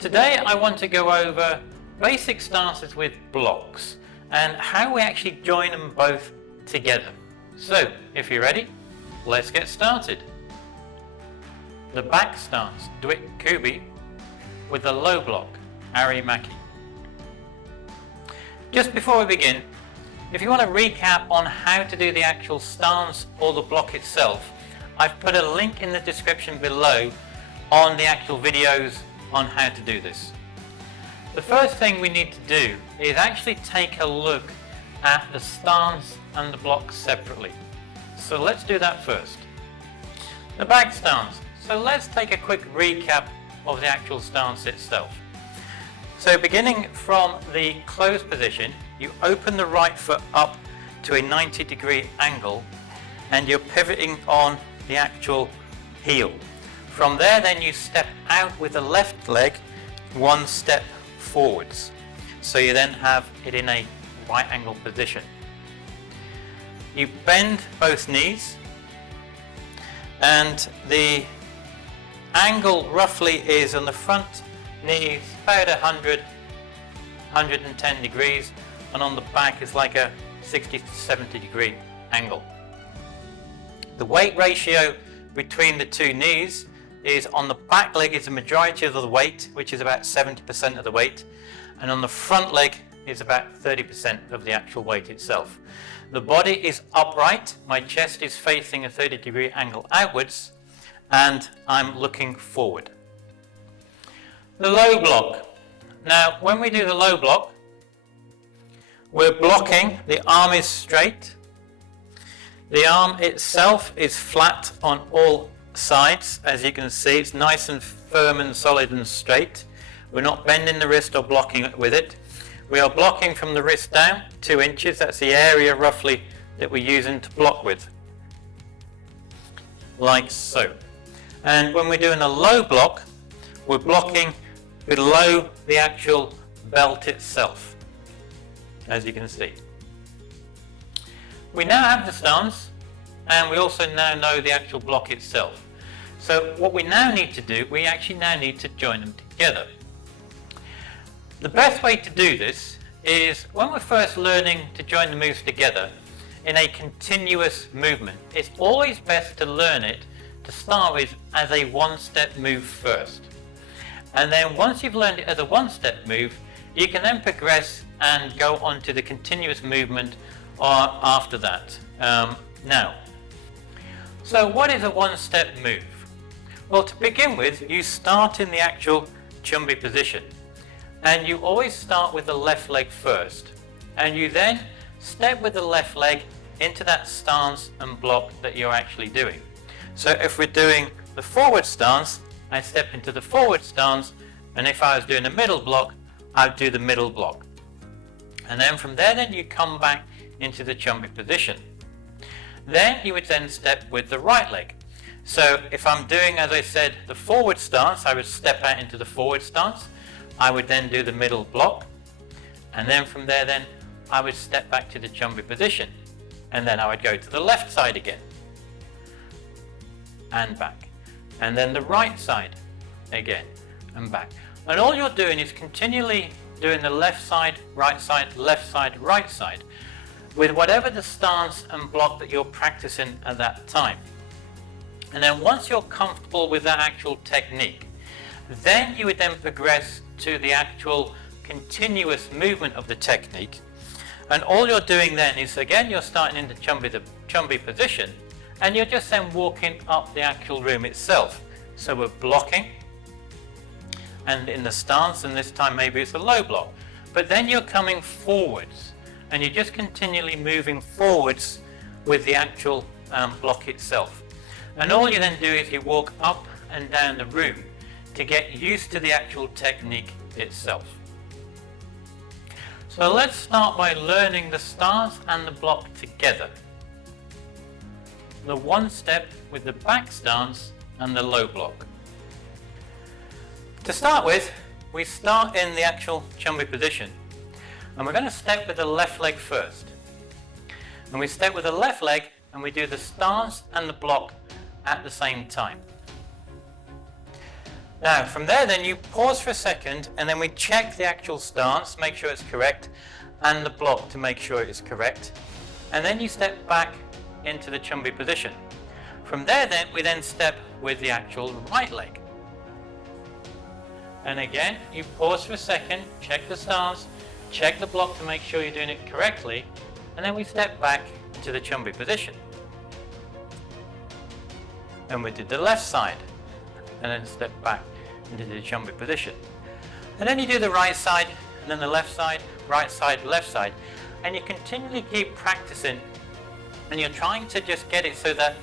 Today I want to go over basic stances with blocks and how we actually join them both together. So if you're ready, let's get started. The back stance, Dwitkubi, with the low block, Arae Makki. Just before we begin, if you want to recap on how to do the actual stance or the block itself, I've put a link in the description below on the actual videos on how to do this. The first thing we need to do is actually take a look at the stance and the block separately. So let's do that first. The back stance. So let's take a quick recap of the actual stance itself. So beginning from the closed position, you open the right foot up to a 90-degree angle and you're pivoting on the actual heel. From there then you step out with the left leg one step forwards. So you then have it in a right angle position. You bend both knees and the angle roughly is on the front knees about 110 degrees, and on the back is like a 60 to 70 degree angle. The weight ratio between the two knees is on the back leg is the majority of the weight, which is about 70% of the weight, and on the front leg is about 30% of the actual weight itself. The body is upright, my chest is facing a 30-degree angle outwards, and I'm looking forward. The low block. Now, when we do the low block, we're blocking, the arm is straight, the arm itself is flat on all sides. As you can see, it's nice and firm and solid and straight. We're not bending the wrist or blocking it with it. We are blocking from the wrist down 2 inches. That's the area roughly that we're using to block with, like so. And when we're doing a low block, we're blocking below the actual belt itself, as you can see. We now have the stance, and we also now know the actual block itself. So what we now need to do, we actually now need to join them together. The best way to do this is when we're first learning to join the moves together in a continuous movement. It's always best to learn it to start with as a one-step move first. And then once you've learned it as a one-step move, you can then progress and go on to the continuous movement after that. Now, so what is a one-step move? Well, to begin with, you start in the actual chumbi position. And you always start with the left leg first. And you then step with the left leg into that stance and block that you're actually doing. So if we're doing the forward stance, I step into the forward stance, and if I was doing a middle block, I'd do the middle block. And then from there, then you come back into the chumbi position. Then you would then step with the right leg. So if I'm doing, as I said, the forward stance, I would step out into the forward stance. I would then do the middle block. And then from there, then I would step back to the chumbi position. And then I would go to the left side again. And back. And then the right side again and back. And all you're doing is continually doing the left side, right side, right side, with whatever the stance and block that you're practicing at that time. And then once you're comfortable with that actual technique, then you would then progress to the actual continuous movement of the technique. And all you're doing then is, again, you're starting in the chumbi position, and you're just then walking up the actual room itself. So we're blocking, and in the stance, and this time maybe it's a low block. But then you're coming forwards, and you're just continually moving forwards with the actual block itself. And all you then do is you walk up and down the room to get used to the actual technique itself. So let's start by learning the stance and the block together. The one step with the back stance and the low block. To start with, we start in the actual chumbi position, and we're going to step with the left leg first. And we step with the left leg and we do the stance and the block at the same time. Now from there then you pause for a second and then we check the actual stance, make sure it's correct, and the block to make sure it is correct. And then you step back into the chumbi position. From there then we then step with the actual right leg. And again you pause for a second, check the stance, check the block to make sure you're doing it correctly, and then we step back into the chumbi position. And we did the left side, and then step back into the chumbi position. And then you do the right side, and then the left side, left side. And you continually keep practicing, and you're trying to just get it so that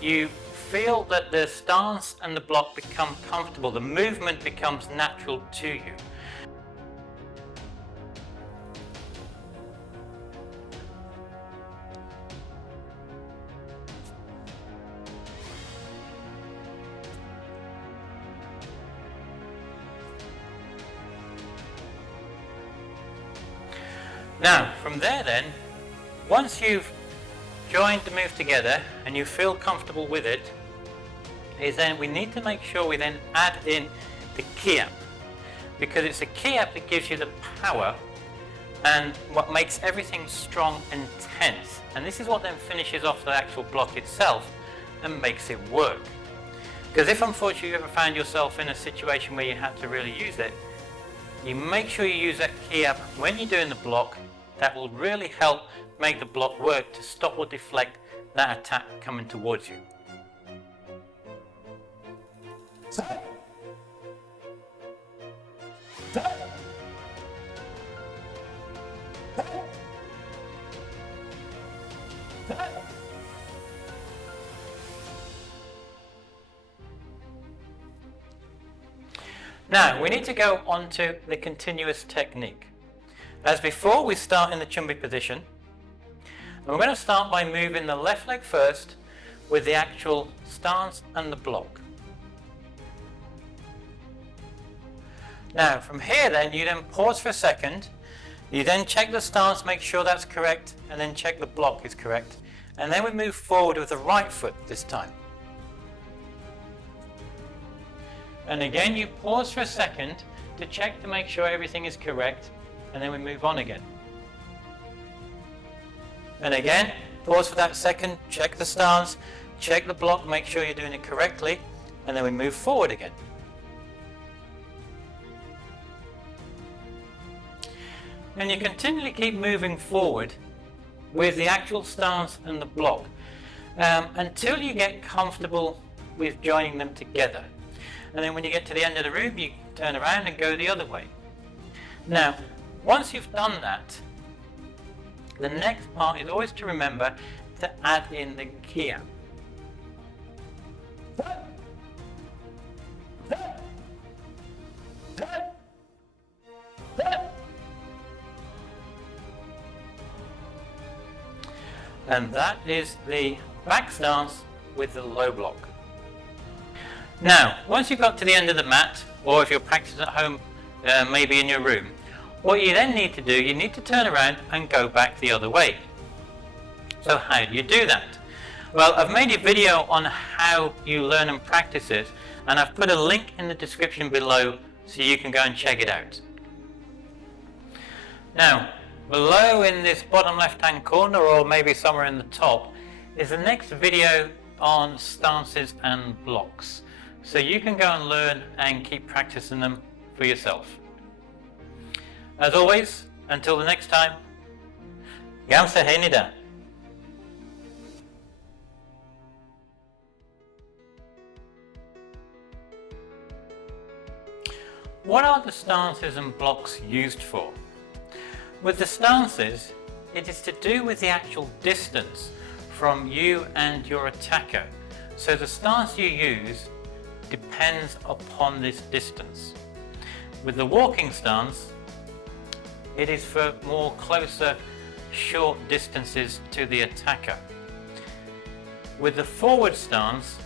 you feel that the stance and the block become comfortable, the movement becomes natural to you. Now, from there then, once you've joined the move together and you feel comfortable with it, is then we need to make sure we then add in the Ki Hap, because it's the Ki Hap that gives you the power and what makes everything strong and tense. And this is what then finishes off the actual block itself and makes it work. Because if unfortunately you ever found yourself in a situation where you had to really use it, you make sure you use that Ki Hap when you're doing the block. That will really help make the block work to stop or deflect that attack coming towards you. Now we need to go on to the continuous technique. As before, we start in the chumbi position, and we're going to start by moving the left leg first with the actual stance and the block. Now from here then, you then pause for a second, you then check the stance, make sure that's correct, and then check the block is correct, and then we move forward with the right foot this time. And again you pause for a second to check to make sure everything is correct, and then we move on again. And again, pause for that second, check the stance, check the block, make sure you're doing it correctly, and then we move forward again. And you continually keep moving forward with the actual stance and the block until you get comfortable with joining them together. And then when you get to the end of the room, you turn around and go the other way. Now, once you've done that, the next part is always to remember to add in the Ki Hap. And that is the back stance with the low block. Now, once you've got to the end of the mat, or if you're practicing at home, maybe in your room, what you then need to do, you need to turn around and go back the other way. So how do you do that? Well, I've made a video on how you learn and practice it, and I've put a link in the description below so you can go and check it out. Now, below in this bottom left hand corner, or maybe somewhere in the top, is the next video on stances and blocks. So you can go and learn and keep practicing them for yourself. As always, until the next time, Gam Sa Hae Ni. What are the stances and blocks used for? With the stances, it is to do with the actual distance from you and your attacker. So the stance you use depends upon this distance. With the walking stance, it is for more closer, short distances to the attacker. With the forward stance,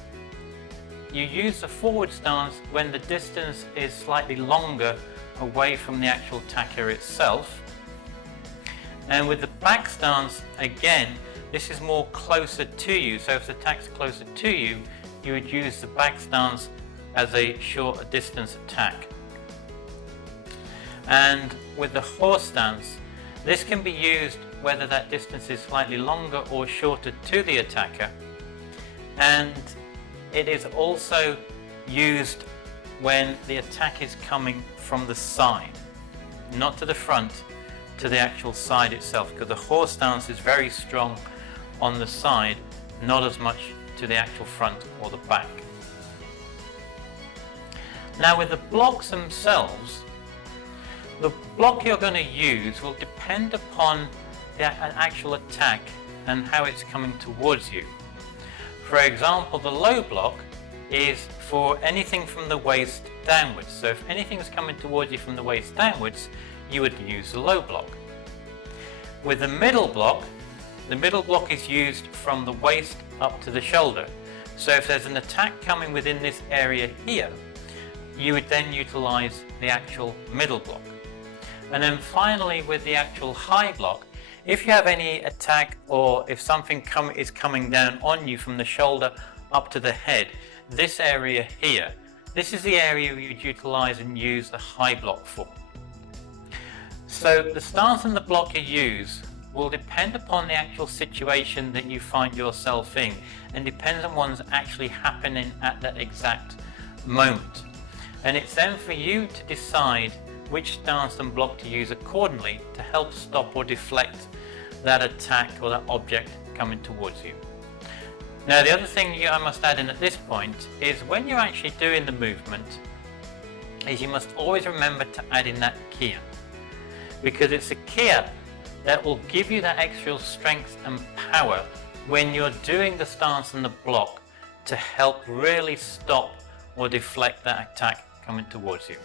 you use the forward stance when the distance is slightly longer away from the actual attacker itself. And with the back stance, again, this is more closer to you. So if the attack's closer to you, you would use the back stance as a shorter distance attack. And with the horse stance, this can be used whether that distance is slightly longer or shorter to the attacker, and it is also used when the attack is coming from the side, not to the front, to the actual side itself, because the horse stance is very strong on the side, not as much to the actual front or the back. Now with the blocks themselves, the block you're going to use will depend upon the actual attack and how it's coming towards you. For example, the low block is for anything from the waist downwards. So if anything is coming towards you from the waist downwards, you would use the low block. With the middle block is used from the waist up to the shoulder. So if there's an attack coming within this area here, you would then utilize the actual middle block. And then finally, with the actual high block, if you have any attack or if something is coming down on you from the shoulder up to the head, this area here, this is the area you'd utilize and use the high block for. So the stance and the block you use will depend upon the actual situation that you find yourself in, and depends on what's actually happening at that exact moment. And it's then for you to decide which stance and block to use accordingly to help stop or deflect that attack or that object coming towards you. Now the other thing I must add in at this point is when you're actually doing the movement, is you must always remember to add in that Ki Hap, because it's a Ki Hap that will give you that extra strength and power when you're doing the stance and the block to help really stop or deflect that attack coming towards you.